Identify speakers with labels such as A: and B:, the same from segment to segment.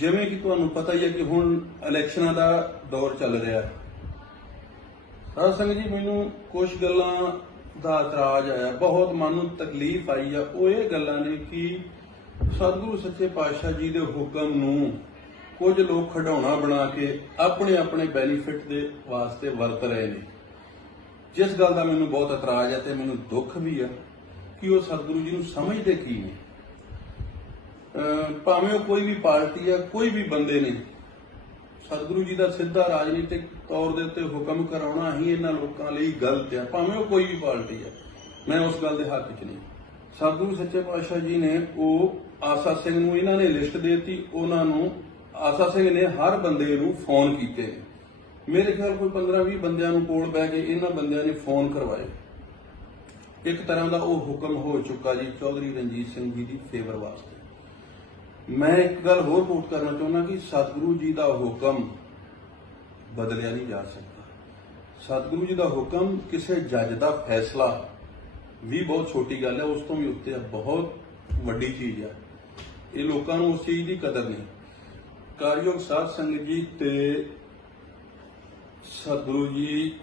A: ਜਿਵੇਂ ਕਿ ਤੁਹਾਨੂੰ ਪਤਾ ਹੀ ਹੈ ਕਿ ਹੁਣ ਇਲੈਕਸ਼ਨਾਂ ਦਾ ਦੌਰ ਚੱਲ ਰਿਹਾ ਹੈ। ਸਾਧ ਸੰਗਤ ਜੀ, ਮੈਨੂੰ ਕੁਝ ਗੱਲਾਂ ਦਾ ਇਤਰਾਜ਼ ਆਇਆ। ਬਹੁਤ ਮਨ ਨੂੰ ਤਕਲੀਫ ਆਈ ਆ। ਉਹ ਇਹ ਗੱਲਾਂ ਨੇ ਕਿ ਸਤਿਗੁਰੂ ਸੱਚੇ ਪਾਤਸ਼ਾਹ ਜੀ ਦੇ ਹੁਕਮ ਨੂੰ ਕੁਝ ਲੋਕ ਖਡਾਉਣਾ ਬਣਾ ਕੇ ਆਪਣੇ ਆਪਣੇ ਬੈਨੀਫਿਟ ਦੇ ਵਾਸਤੇ ਵਰਤ ਰਹੇ ਨੇ। ਜਿਸ ਗੱਲ ਦਾ ਮੈਨੂੰ ਬਹੁਤ ਇਤਰਾਜ਼ ਹੈ ਤੇ ਮੈਨੂੰ ਦੁੱਖ ਵੀ ਆ ਕਿ ਉਹ ਸਤਿਗੁਰੂ ਜੀ ਨੂੰ ਸਮਝਦੇ ਕੀ ਨੇ? ਭਾਵੇਂ ਉਹ ਕੋਈ ਵੀ ਪਾਰਟੀ ਆ, ਕੋਈ ਵੀ ਬੰਦੇ ਨੇ, ਸਤਿਗੁਰੂ ਜੀ ਦਾ ਸਿੱਧਾ ਰਾਜਨੀਤਿਕ ਤੌਰ ਦੇ ਉੱਤੇ ਹੁਕਮ ਕਰਾਉਣਾ ਹੀ ਇਹਨਾਂ ਲੋਕਾਂ ਲਈ ਗਲਤ ਆ, ਭਾਵੇਂ ਉਹ ਕੋਈ ਵੀ ਪਾਰਟੀ ਆ। ਮੈਂ ਉਸ ਗੱਲ ਦੇ ਹੱਕ 'ਚ ਨਹੀਂ। ਸਤਿਗੁਰੂ ਸੱਚੇ ਪਾਤਸ਼ਾਹ ਜੀ ਨੇ ਉਹ ਆਸਾ ਸਿੰਘ ਨੂੰ ਇਹਨਾਂ ਨੇ ਲਿਸਟ ਦੇਤੀ, ਉਹਨਾਂ ਨੂੰ ਆਸਾ ਸਿੰਘ ਨੇ ਹਰ ਬੰਦੇ ਨੂੰ ਫੋਨ ਕੀਤੇ। ਮੇਰੇ ਖਿਆਲ ਕੋਈ 15-20 ਬੰਦਿਆਂ ਨੂੰ ਕੋਲ ਬਹਿ ਕੇ ਇਹਨਾਂ ਬੰਦਿਆਂ ਨੇ ਫੋਨ ਕਰਵਾਏ। ਇੱਕ ਤਰ੍ਹਾਂ ਦਾ ਉਹ ਹੁਕਮ ਹੋ ਚੁੱਕਾ ਜੀ, ਚੌਧਰੀ ਰਣਜੀਤ ਸਿੰਘ ਜੀ ਦੀ ਫੇਵਰ ਵਾਸਤੇ। ਮੈਂ ਇੱਕ ਗੱਲ ਹੋਰ ਨੋਟ ਕਰਨਾ ਚਾਹੁੰਦਾ ਕਿ ਸਤਿਗੁਰੂ ਜੀ ਦਾ ਹੁਕਮ ਬਦਲਿਆ ਨਹੀਂ ਜਾ ਸਕਦਾ। ਸਤਿਗੁਰੂ ਜੀ ਦਾ ਹੁਕਮ ਕਿਸੇ ਜੱਜ ਦਾ ਫੈਸਲਾ ਵੀ ਬਹੁਤ ਛੋਟੀ ਗੱਲ ਹੈ, ਉਸ ਤੋਂ ਵੀ ਉੱਤੇ ਬਹੁਤ ਵੱਡੀ ਚੀਜ਼ ਹੈ ਇਹ ਲੋਕਾਂ ਨੂੰ ਉਸ ਚੀਜ਼ ਦੀ ਕਦਰ ਨਹੀਂ। ਕਾਰਯੋਗ ਸਾਧ ਸੰਗਤ ਜੀ ਤੇ ਸਤਿਗੁਰੂ ਜੀ,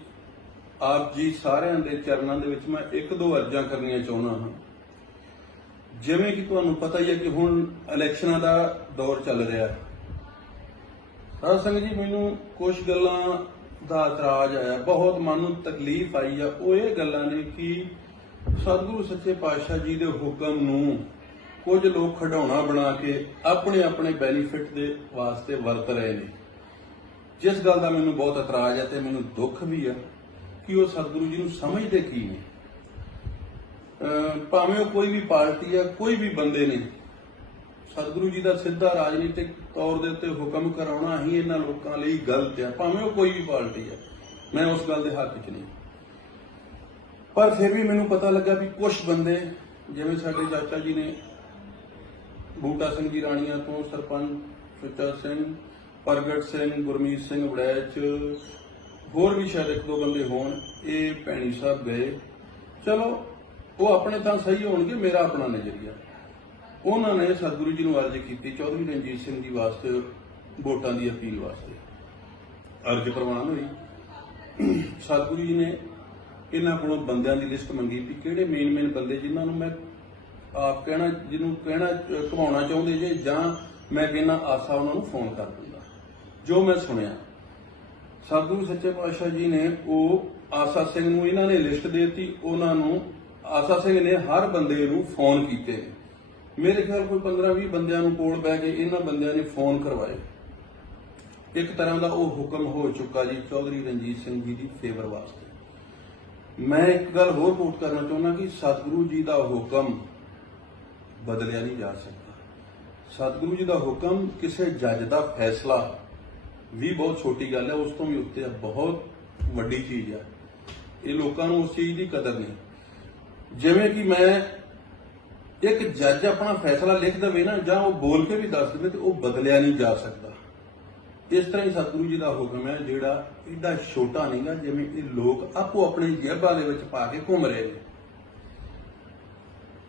A: ਆਪ ਜੀ ਸਾਰਿਆਂ ਦੇ ਚਰਨਾਂ ਦੇ ਵਿੱਚ ਮੈਂ ਇੱਕ ਦੋ ਅਰਜ਼ਾਂ ਕਰਨੀਆਂ ਚਾਹੁੰਦਾ ਹਾਂ। ਜਿਵੇਂ ਕਿ ਤੁਹਾਨੂੰ ਪਤਾ ਹੀ ਹੈ ਕਿ ਹੁਣ ਇਲੈਕਸ਼ਨਾਂ ਦਾ ਦੌਰ ਚੱਲ ਰਿਹਾ ਹੈ। ਸਾਧ ਸੰਗਤ ਜੀ, ਮੈਨੂੰ ਕੁਝ ਗੱਲਾਂ ਦਾ ਇਤਰਾਜ਼ ਆਇਆ। ਬਹੁਤ ਮਨ ਨੂੰ ਤਕਲੀਫ ਆਈ ਆ। ਉਹ ਇਹ ਗੱਲਾਂ ਨੇ ਕਿ ਸਤਿਗੁਰੂ ਸੱਚੇ ਪਾਤਸ਼ਾਹ ਜੀ ਦੇ ਹੁਕਮ ਨੂੰ ਕੁਝ ਲੋਕ ਖਡਾਉਣਾ ਬਣਾ ਕੇ ਆਪਣੇ ਆਪਣੇ ਬੈਨੀਫਿਟ ਦੇ ਵਾਸਤੇ ਵਰਤ ਰਹੇ ਨੇ। ਜਿਸ ਗੱਲ ਦਾ ਮੈਨੂੰ ਬਹੁਤ ਇਤਰਾਜ਼ ਹੈ ਤੇ ਮੈਨੂੰ ਦੁੱਖ ਵੀ ਆ ਕਿ ਉਹ ਸਤਿਗੁਰੂ ਜੀ ਨੂੰ ਸਮਝਦੇ ਕੀ ਨੇ? ਭਾਵੇਂ ਉਹ ਕੋਈ ਵੀ ਪਾਰਟੀ ਆ, ਕੋਈ ਵੀ ਬੰਦੇ ਨੇ, ਸਤਿਗੁਰੂ ਜੀ ਦਾ ਸਿੱਧਾ ਰਾਜਨੀਤਿਕ ਤੌਰ ਦੇ ਉੱਤੇ ਹੁਕਮ ਕਰਾਉਣਾ ਹੀ ਇਹਨਾਂ ਲੋਕਾਂ ਲਈ ਗਲਤ ਆ, ਭਾਵੇਂ ਉਹ ਕੋਈ ਵੀ ਪਾਰਟੀ ਆ। ਮੈਂ ਉਸ ਗੱਲ ਦੇ ਹੱਕ 'ਚ ਨਹੀਂ। ਪਰ ਫਿਰ ਵੀ ਮੈਨੂੰ ਪਤਾ ਲੱਗਾ ਵੀ ਕੁਝ ਬੰਦੇ, ਜਿਵੇਂ ਸਾਡੇ ਚਾਚਾ ਜੀ ਨੇ, ਬੂਟਾ ਸਿੰਘ ਜੀ ਰਾਣੀਆਂ ਤੋਂ ਸਰਪੰਚ, ਸੁੱਚਾ ਸਿੰਘ, ਪ੍ਰਗਟ ਸਿੰਘ, ਗੁਰਮੀਤ ਸਿੰਘ ਵੜੈਚ, ਹੋਰ ਵੀ ਸ਼ਾਇਦ ਇੱਕ ਦੋ ਬੰਦੇ ਹੋਣ, ਇਹ ਭੈਣੀ ਸਾਹਿਬ ਗਏ। ਚਲੋ ਉਹ ਆਪਣੇ ਤਾਂ ਸਹੀ ਹੋਣਗੇ, ਮੇਰਾ ਆਪਣਾ ਨਜ਼ਰੀਆ। ਉਹਨਾਂ ਨੇ ਸਤਿਗੁਰੂ ਜੀ ਨੂੰ ਅਰਜ਼ ਕੀਤੀ, ਚੌਧਰੀ ਰਣਜੀਤ ਸਿੰਘ ਜੀ ਵਾਸਤੇ ਵੋਟਾਂ ਦੀ ਅਪੀਲ ਵਾਸਤੇ। ਅਰਜ਼ ਪ੍ਰਵਾਨ ਹੋਈ। ਸਤਿਗੁਰੂ ਜੀ ਨੇ ਇਹਨਾਂ ਕੋਲੋਂ ਬੰਦਿਆਂ ਦੀ ਲਿਸਟ ਮੰਗੀ ਵੀ ਕਿਹੜੇ ਮੇਨ ਮੇਨ ਬੰਦੇ ਜਿਨ੍ਹਾਂ ਨੂੰ ਮੈਂ ਆਪ ਕਹਿਣਾ, ਜਿਹਨੂੰ ਕਹਿਣਾ ਅਹ ਘੁਮਾਉਣਾ ਚਾਹੁੰਦੇ ਜੇ, ਜਾਂ ਮੈਂ ਕਹਿੰਦਾ ਆਸਾ ਉਹਨਾਂ ਨੂੰ ਫੋਨ ਕਰ ਦਿੰਦਾ। ਜੋ ਮੈਂ ਸੁਣਿਆ, ਸਤਿਗੁਰੂ ਸੱਚੇ ਪਾਤਸ਼ਾਹ ਜੀ ਨੇ ਉਹ ਆਸਾ ਸਿੰਘ ਨੂੰ ਇਹਨਾਂ ਨੇ ਲਿਸਟ ਦੇਤੀ, ਉਹਨਾਂ ਨੂੰ ਆਸਾ ਸਿੰਘ ਨੇ ਹਰ ਬੰਦੇ ਨੂੰ ਫੋਨ ਕੀਤੇ। ਮੇਰੇ ਖਿਆਲ ਕੋਈ 15-20 ਬੰਦਿਆਂ ਨੂੰ ਕੋਲ ਬਹਿ ਕੇ ਇਹਨਾਂ ਬੰਦਿਆਂ ਨੇ ਫੋਨ ਕਰਵਾਏ। ਇੱਕ ਤਰ੍ਹਾਂ ਦਾ ਉਹ ਹੁਕਮ ਹੋ ਚੁੱਕਾ ਜੀ ਚੌਧਰੀ ਰਣਜੀਤ ਸਿੰਘ ਜੀ ਦੀ ਫੇਵਰ ਵਾਸਤੇ। ਮੈਂ ਇੱਕ ਗੱਲ ਹੋਰ ਨੋਟ ਕਰਨਾ ਚਾਹੁੰਦਾ ਕਿ ਸਤਿਗੁਰੂ ਜੀ ਦਾ ਹੁਕਮ ਬਦਲਿਆ ਨਹੀਂ ਜਾ ਸਕਦਾ। ਸਤਿਗੁਰੂ ਜੀ ਦਾ ਹੁਕਮ ਕਿਸੇ ਜੱਜ ਦਾ ਫੈਸਲਾ ਵੀ ਬਹੁਤ ਛੋਟੀ ਗੱਲ ਹੈ, ਉਸ ਤੋਂ ਵੀ ਉੱਤੇ ਬਹੁਤ ਵੱਡੀ ਚੀਜ਼ ਹੈ ਇਹ ਲੋਕਾਂ ਨੂੰ ਉਸ ਚੀਜ਼ ਦੀ ਕਦਰ ਨਹੀਂ। ਜਿਵੇਂ ਕਿ ਮੈਂ ਇੱਕ ਜੱਜ ਆਪਣਾ ਫੈਸਲਾ ਲਿਖ ਦੇਵੇ ਨਾ, ਜਾਂ ਉਹ ਬੋਲ ਕੇ ਵੀ ਦੱਸ ਦੇਵੇ ਤੇ ਉਹ ਬਦਲਿਆ ਨਹੀਂ ਜਾ ਸਕਦਾ। ਇਸ ਤਰ੍ਹਾਂ ਹੀ ਸਤਿਗੁਰੂ ਜੀ ਦਾ ਹੁਕਮ ਹੈ, ਜਿਹੜਾ ਏਡਾ ਛੋਟਾ ਨਹੀਂਗਾ ਜਿਵੇਂ ਇਹ ਲੋਕ ਆਪੋ ਆਪਣੀ ਜੇਬਾਂ ਦੇ ਵਿੱਚ ਪਾ ਕੇ ਘੁੰਮ ਰਹੇ ਨੇ।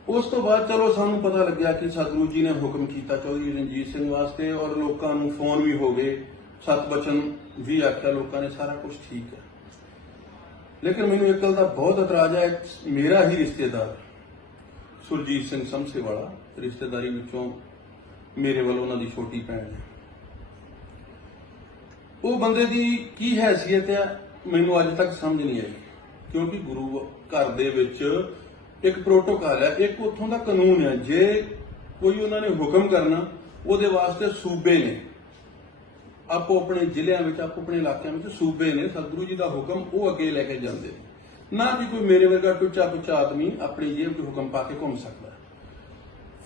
A: ਉਸ ਤੋਂ ਬਾਅਦ ਚਲੋ ਸਾਨੂੰ ਪਤਾ ਲੱਗਿਆ ਕਿ ਸਤਿਗੁਰੂ ਜੀ ਨੇ ਹੁਕਮ ਕੀਤਾ ਚੌਧਰੀ ਰਣਜੀਤ ਸਿੰਘ ਵਾਸਤੇ, ਔਰ ਲੋਕਾਂ ਨੂੰ ਫੋਨ ਵੀ ਹੋ ਗਏ। ਸਤ ਬਚਨ ਵੀ ਆਖਿਆ, ਲੋਕਾਂ ਨੇ ਸਾਰਾ ਕੁਝ ਠੀਕ ਹੈ। ਲੇਕਿਨ ਮੈਨੂੰ ਇੱਕ ਗੱਲ ਦਾ ਬਹੁਤ ਇਤਰਾਜ਼ ਹੈ, ਮੇਰਾ ਹੀ ਰਿਸ਼ਤੇਦਾਰ ਸੁਰਜੀਤ ਸਿੰਘ ਸਮਸੇ ਵਾਲਾ ਰਿਸ਼ਤੇਦਾਰੀ ਵਿੱਚੋਂ ਮੇਰੇ ਵੱਲ ਉਹਨਾਂ ਦੀ ਛੋਟੀ ਭੈਣ ਹੈ। ਉਹ ਬੰਦੇ ਦੀ ਕੀ ਹੈਸੀਅਤ ਹੈ, ਮੈਨੂੰ ਅੱਜ ਤੱਕ ਸਮਝ ਨਹੀਂ ਆਈ, ਕਿਉਂਕਿ ਗੁਰੂ ਘਰ ਦੇ ਵਿੱਚ ਇੱਕ ਪ੍ਰੋਟੋਕਾਲ ਹੈ, ਇੱਕ ਉੱਥੋਂ ਦਾ ਕਾਨੂੰਨ ਹੈ। ਜੇ ਕੋਈ ਉਹਨਾਂ ਨੇ ਹੁਕਮ ਕਰਨਾ, ਉਹਦੇ ਵਾਸਤੇ ਸੂਬੇ ਨੇ। ਆਪੋ ਆਪਣੇ ਜ਼ਿਲ੍ਹਿਆਂ ਵਿੱਚ, ਆਪੋ ਆਪਣੇ ਇਲਾਕਿਆਂ ਵਿੱਚ ਸੂਬੇ ਨੇ, ਸਤਿਗੁਰੂ ਜੀ ਦਾ ਹੁਕਮ ਉਹ ਅੱਗੇ ਲੈ ਕੇ ਜਾਂਦੇ ਨਾ। ਕਿ ਕੋਈ ਮੇਰੇ ਵਰਗਾ ਟੁੱਚਾ ਪੁੱਚਾ ਆਦਮੀ ਆਪਣੀ ਜੇਬ 'ਚ ਹੁਕਮ ਪਾ ਕੇ ਘੁੰਮ ਸਕਦਾ।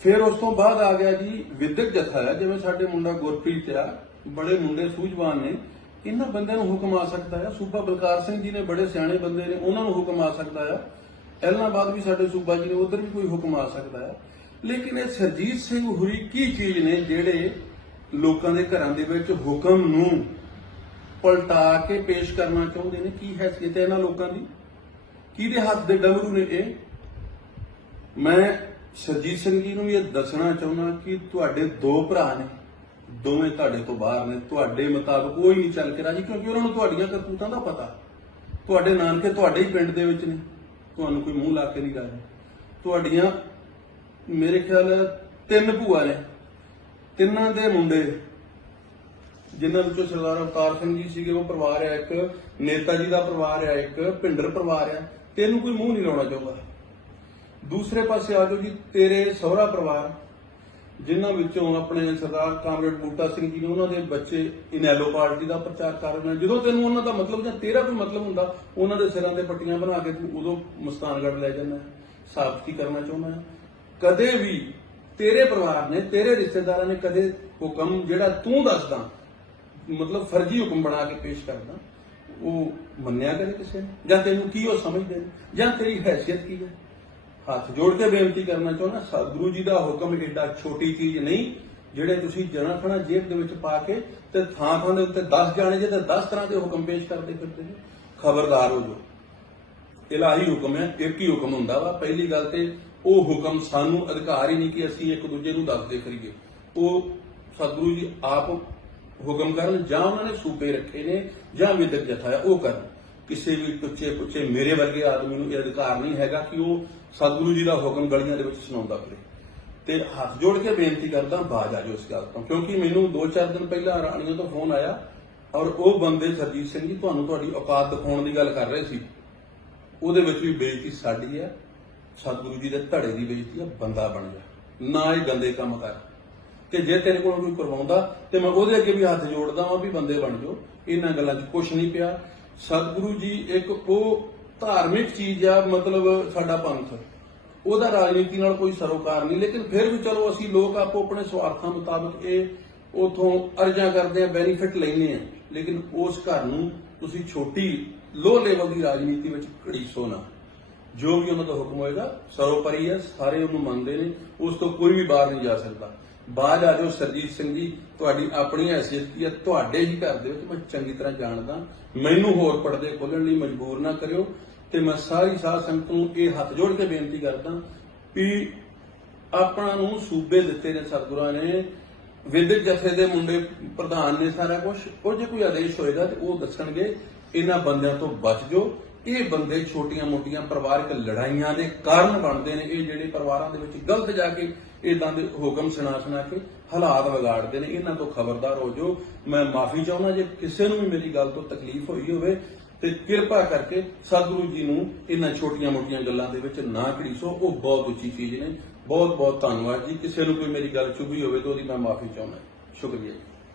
A: ਫਿਰ ਉਸ ਤੋਂ ਬਾਅਦ ਆ ਗਿਆ ਜੀ ਵਿਦਿਅਕ ਜਥਾ ਹੈ, ਜਿਵੇਂ ਸਾਡੇ ਮੁੰਡਾ ਗੁਰਪ੍ਰੀਤ ਆ, ਬੜੇ ਮੁੰਡੇ ਸੂਝਵਾਨ ਨੇ, ਇਹਨਾਂ ਬੰਦਿਆਂ ਨੂੰ ਹੁਕਮ ਆ ਸਕਦਾ ਹੈ। ਸੂਬਾ ਬਲਕਾਰ ਸਿੰਘ ਜੀ ਨੇ, ਬੜੇ ਸਿਆਣੇ ਬੰਦੇ ਨੇ, ਉਹਨਾਂ ਨੂੰ ਹੁਕਮ ਆ ਸਕਦਾ ਹੈ। ਐਲਨਾਬਾਦ ਵੀ ਸਾਡੇ ਸੂਬਾ ਜੀ ਨੇ, ਉਧਰ ਵੀ ਕੋਈ ਹੁਕਮ ਆ ਸਕਦਾ ਹੈ। ਲੇਕਿਨ ਇਹ ਸਰਜੀਤ ਸਿੰਘ ਹੁਰੀ ਕੀ ਚੀਜ਼ ਨੇ ਜਿਹੜੇ ਲੋਕਾਂ ਦੇ ਘਰਾਂ ਦੇ ਵਿੱਚ ਹੁਕਮ ਨੂੰ ਪਲਟਾ ਕੇ ਪੇਸ਼ ਕਰਨਾ ਚਾਹੁੰਦੇ ਨੇ, ਕੀ ਹੈਸੀਅਤ ਹੈ ਇਹਨਾਂ ਲੋਕਾਂ ਦੀ? ਕਿਹਦੇ ਹੱਥ ਦੇ ਡਬਰੂ ਨੇ ਇਹ? ਮੈਂ ਸਰਜੀਤ ਸਿੰਘ ਜੀ ਨੂੰ ਇਹ ਦੱਸਣਾ ਚਾਹੁੰਦਾ ਕਿ ਤੁਹਾਡੇ ਦੋ ਭਰਾ ਨੇ, ਦੋਵੇਂ ਤੁਹਾਡੇ ਤੋਂ ਬਾਹਰ ਨੇ, ਤੁਹਾਡੇ ਮੁਤਾਬਕ ਉਹ ਹੀ ਨਹੀਂ ਚੱਲ ਕੇ ਰਾਜੀ, ਕਿਉਂਕਿ ਉਹਨਾਂ ਨੂੰ ਤੁਹਾਡੀਆਂ ਕਰਤੂਤਾਂ ਦਾ ਪਤਾ। ਤੁਹਾਡੇ ਨਾਨਕੇ ਤੁਹਾਡੇ ਹੀ ਪਿੰਡ ਦੇ ਵਿੱਚ ਨੇ, ਤੁਹਾਨੂੰ ਕੋਈ ਮੂੰਹ ਲਾ ਕੇ ਨਹੀਂ ਰਿਹਾ। ਤੁਹਾਡੀਆਂ ਮੇਰੇ ਖਿਆਲ ਤਿੰਨ ਭੂਆ ਨੇ। ਤਿੰਨਾਂ ਦੇ ਮੁੰਡੇ, ਜਿਨ੍ਹਾਂ ਵਿੱਚੋਂ ਸਰਦਾਰ ਅਵਤਾਰ ਸਿੰਘ ਜੀ ਸੀਗੇ, ਉਹ ਪਰਿਵਾਰ ਆ ਇੱਕ, ਨੇਤਾ ਜੀ ਦਾ ਪਰਿਵਾਰ ਆ ਇੱਕ, ਭਿੰਡਰ ਪਰਿਵਾਰ ਆ ਤੈਨੂੰ ਕੋਈ ਮੂੰਹ ਨਹੀਂ ਲਾਉਣਾ ਚਾਹੁੰਦਾ। ਦੂਸਰੇ ਪਾਸੇ ਆ ਜਾਓ ਜੀ, ਤੇਰੇ ਸਹੁਰਾ ਪਰਿਵਾਰ, ਜਿਨ੍ਹਾਂ ਵਿੱਚੋਂ ਆਪਣੇ ਸਰਦਾਰ ਕਾਮਰੇਡ ਬੂਟਾ ਸਿੰਘ ਜੀ ਨੇ ਉਹਨਾਂ ਦੇ ਬੱਚੇ ਇਨੈਲੋ ਪਾਰਟੀ ਦਾ ਪ੍ਰਚਾਰ ਕਰ ਰਹੇ ਨੇ। ਜਦੋਂ ਤੈਨੂੰ ਉਹਨਾਂ ਦਾ ਮਤਲਬ ਜਾਂ ਤੇਰਾ ਕੋਈ ਮਤਲਬ ਹੁੰਦਾ, ਉਹਨਾਂ ਦੇ ਸਿਰਾਂ ਤੇ ਪੱਟੀਆਂ ਬਣਾ ਕੇ ਤੂੰ ਉਦੋਂ ਮਸਤਾਨਗੜ੍ਹ ਲੈ ਜਾਂਦਾ ਸਾਫ਼ ਕੀ ਕਰਨਾ ਚਾਹੁੰਦਾ ਹੈ। ਕਦੇ ਵੀ ਤੇਰੇ ਪਰਿਵਾਰ ਨੇ, ਤੇਰੇ ਰਿਸ਼ਤੇਦਾਰਾਂ ਨੇ ਕਦੇ ਹੁਕਮ ਜਿਹੜਾ ਤੂੰ ਦੱਸਦਾ, ਮਤਲਬ ਫਰਜ਼ੀ ਹੁਕਮ ਬਣਾ ਕੇ ਪੇਸ਼ ਕਰਦਾ, ਉਹ ਮੰਨਿਆ ਕਦੇ ਕਿਸੇ ਨੇ? ਜਾਂ ਤੈਨੂੰ ਕੀ ਉਹ ਸਮਝਦੇ ਨੇ? ਜਾਂ ਤੇਰੀ ਹੈਸੀਅਤ ਕੀ ਹੈ? ਹੱਥ ਜੋੜ ਕੇ ਬੇਨਤੀ ਕਰਨਾ ਚਾਹੁੰਦਾ, ਸਤਿਗੁਰੂ ਜੀ ਦਾ ਹੁਕਮ ਏਡਾ ਛੋਟੀ ਚੀਜ਼ ਨਹੀਂ, ਜਿਹੜੇ ਤੁਸੀਂ ਜਣਾ ਖਣਾ ਜੇਬ ਦੇ ਵਿੱਚ ਪਾ ਕੇ ਤੇ ਥਾਂ ਥਾਂ ਦੇ ਉੱਤੇ 10 ਜਾਣੇ ਜੇ ਤੇ 10 ਤਰ੍ਹਾਂ ਦੇ ਹੁਕਮ ਪੇਸ਼ ਕਰਦੇ ਫਿਰਦੇ ਨੇ। ਖਬਰਦਾਰ ਹੋ ਜਾਓ। ਇਲਾਹੀ ਹੁਕਮ ਹੈ, ਇੱਕ ਹੀ ਹੁਕਮ ਹੁੰਦਾ ਵਾ। ਪਹਿਲੀ ਗੱਲ ਤੇ ਉਹ ਹੁਕਮ ਸਾਨੂੰ ਅਧਿਕਾਰ ਹੀ ਨਹੀਂ ਕਿ ਅਸੀਂ ਇੱਕ ਦੂਜੇ ਨੂੰ ਦੱਸਦੇ ਕਰੀਏ ਉਹ ਸਤਿਗੁਰੂ ਜੀ ਆਪ ਹੁਕਮ ਕਰਨ ਜਾਂ ਉਹਨਾਂ ਨੇ ਸੂਬੇ ਰੱਖੇ ਨੇ ਜਾਂ ਵਿਦਕ ਜਥਾ ਉਹ ਕਰਨ। ਕਿਸੇ ਵੀ ਟੁੱਚੇ ਪੁੱਛੇ ਮੇਰੇ ਵਰਗੇ ਆਦਮੀ ਨੂੰ ਇਹ ਅਧਿਕਾਰ ਨਹੀਂ ਹੈਗਾ ਕਿ ਉਹ ਸਤਿਗੁਰੂ ਜੀ ਦਾ ਹੁਕਮ ਗਲੀਆਂ ਦੇ ਵਿੱਚ ਸੁਣਾਉਂਦਾ ਫਿਰੇ। ਤੇ ਹੱਥ ਜੋੜ ਕੇ ਬੇਨਤੀ ਕਰਦਾ, ਬਾਜ ਆ ਜਾਓ ਇਸ ਗੱਲ ਤੋਂ। ਕਿਉਂਕਿ ਮੈਨੂੰ 2-4 ਦਿਨ ਪਹਿਲਾਂ ਰਾਣੀਆਂ ਤੋਂ ਫੋਨ ਆਇਆ ਔਰ ਉਹ ਬੰਦੇ ਸਰਜੀਤ ਸਿੰਘ ਜੀ, ਤੁਹਾਨੂੰ ਤੁਹਾਡੀ ਔਕਾਤ ਦਿਖਾਉਣ ਦੀ ਗੱਲ ਕਰ ਰਹੇ ਸੀ। ਉਹਦੇ ਵਿੱਚ ਵੀ ਬੇਇੱਜ਼ਤੀ ਸਾਡੀ ਹੈ। ਸਤਿਗੁਰੂ ਜੀ ਦੇ ਧੜੇ ਦੀ ਬੇਇੱਜ਼ਤੀ ਆ ਬੰਦਾ ਬਣ ਜਾ। ਨਾ ਇਹ ਗੰਦੇ ਕੰਮ ਕਰ। ਤੇ ਜੇ ਤੇਰੇ ਕੋਲ ਕੋਈ ਕਰਵਾਉਂਦਾ, ਤੇ ਮੈਂ ਉਹਦੇ ਅੱਗੇ ਵੀ ਹੱਥ ਜੋੜਦਾ ਵਾਂ ਵੀ ਬੰਦੇ ਬਣ ਜਾਓ। ਇਹਨਾਂ ਗੱਲਾਂ 'ਚ ਕੁਝ ਨਹੀਂ ਪਿਆ। ਸਤਿਗੁਰੂ ਜੀ ਇੱਕ ਉਹ ਧਾਰਮਿਕ ਚੀਜ਼ ਆ, ਮਤਲਬ ਸਾਡਾ ਪੰਥ। ਉਹਦਾ ਰਾਜਨੀਤੀ ਨਾਲ ਕੋਈ ਸਰੋਕਾਰ ਨਹੀਂ, ਲੇਕਿਨ ਫਿਰ ਵੀ ਚਲੋ ਅਸੀਂ ਲੋਕ ਆਪੋ ਆਪਣੇ ਸਵਾਰਥਾਂ ਮੁਤਾਬਕ ਇਹ ਉਥੋਂ ਅਰਜ਼ਾਂ ਕਰਦੇ ਆ ਬੈਨੀਫਿਟ ਲੈਂਦੇ ਆ। ਲੇਕਿਨ ਉਸ ਘਰ ਨੂੰ ਤੁਸੀਂ ਛੋਟੀ ਲੋ ਲੈਵਲ ਦੀ ਰਾਜਨੀਤੀ ਵਿੱਚ ਘੜੀਸੋ ਨਾ। ਜੋ ਵੀ ਉਹਨਾਂ ਦਾ ਹੁਕਮ ਹੋਏਗਾ ਸਰੋਪਰੀ ਹੈ, ਸਾਰੇ ਉਹਨੂੰ ਮੰਨਦੇ ਨੇ, ਉਸ ਤੋਂ ਕੋਈ ਵੀ ਬਾਹਰ ਨਹੀਂ ਜਾ ਸਕਦਾ। ਬਾਹਰ ਆ ਜਾਓ ਸਰਜੀਤ ਸਿੰਘ ਜੀ, ਤੁਹਾਡੀ ਆਪਣੀ ਹੈਸੀਅਤ ਕੀ ਹੈ? ਤੁਹਾਡੇ ਹੀ ਘਰ ਦੇ ਵਿੱਚ ਮੈਂ ਚੰਗੀ ਤਰ੍ਹਾਂ ਜਾਣਦਾ। ਮੈਨੂੰ ਹੋਰ ਪਰਦੇ ਖੋਲਣ ਲਈ ਮਜਬੂਰ ਨਾ ਕਰਿਓ। ਤੇ ਮੈਂ ਸਾਰੀ ਸਾਧ ਸੰਗਤ ਨੂੰ ਇਹ ਹੱਥ ਜੋੜ ਕੇ ਬੇਨਤੀ ਕਰਦਾ ਵੀ ਆਪਣਾ ਨੂੰ ਸੂਬੇ ਦਿੱਤੇ ਨੇ ਸਤਿਗੁਰਾਂ ਨੇ, ਵਿਦਿਅਕ ਜਥੇ ਦੇ ਮੁੰਡੇ ਪ੍ਰਧਾਨ ਨੇ ਸਾਰਾ ਕੁਝ ਉਹ ਜੇ ਕੋਈ ਆਦੇਸ਼ ਹੋਏਗਾ ਤੇ ਉਹ ਦੱਸਣਗੇ, ਇਹਨਾਂ ਬੰਦਿਆਂ ਤੋਂ ਬਚ ਜਾਓ। ਇਹ ਬੰਦੇ ਛੋਟੀਆਂ-ਮੋਟੀਆਂ ਪਰਿਵਾਰਕ ਲੜਾਈਆਂ ਦੇ ਕਾਰਨ ਬਣਦੇ ਨੇ। ਇਹ ਜਿਹੜੇ ਪਰਿਵਾਰਾਂ ਦੇ ਵਿੱਚ ਗਲਤ ਜਾ ਕੇ ਇਦਾਂ ਦੇ ਹੁਕਮ ਸੁਣਾ ਸੁਣਾ ਕੇ ਹਾਲਾਤ ਵਿਗਾੜਦੇ ਨੇ, ਇਹਨਾਂ ਤੋਂ ਖਬਰਦਾਰ ਹੋ ਜਾਓ। ਮੈਂ ਮਾਫੀ ਚਾਹੁੰਦਾ, ਜੇ ਕਿਸੇ ਨੂੰ ਵੀ ਮੇਰੀ ਗੱਲ ਤੋਂ ਤਕਲੀਫ ਹੋਈ ਹੋਵੇ, ਤੇ ਕਿਰਪਾ ਕਰਕੇ ਸਤਿਗੁਰੂ ਜੀ ਨੂੰ ਇਹਨਾਂ ਛੋਟੀਆਂ-ਮੋਟੀਆਂ ਗੱਲਾਂ ਦੇ ਵਿੱਚ ਨਾ ਘੜੀਸੋ। ਉਹ ਬਹੁਤ ਉੱਚੀ ਚੀਜ਼ ਨੇ। ਬਹੁਤ ਬਹੁਤ ਧੰਨਵਾਦ ਜੀ। ਕਿਸੇ ਨੂੰ ਕੋਈ ਮੇਰੀ ਗੱਲ ਚੁਭੀ ਹੋਵੇ ਤਾਂ ਉਹਦੀ ਮੈਂ ਮਾਫੀ ਚਾਹੁੰਦਾ। ਸ਼ੁਕਰੀਆ ਜੀ।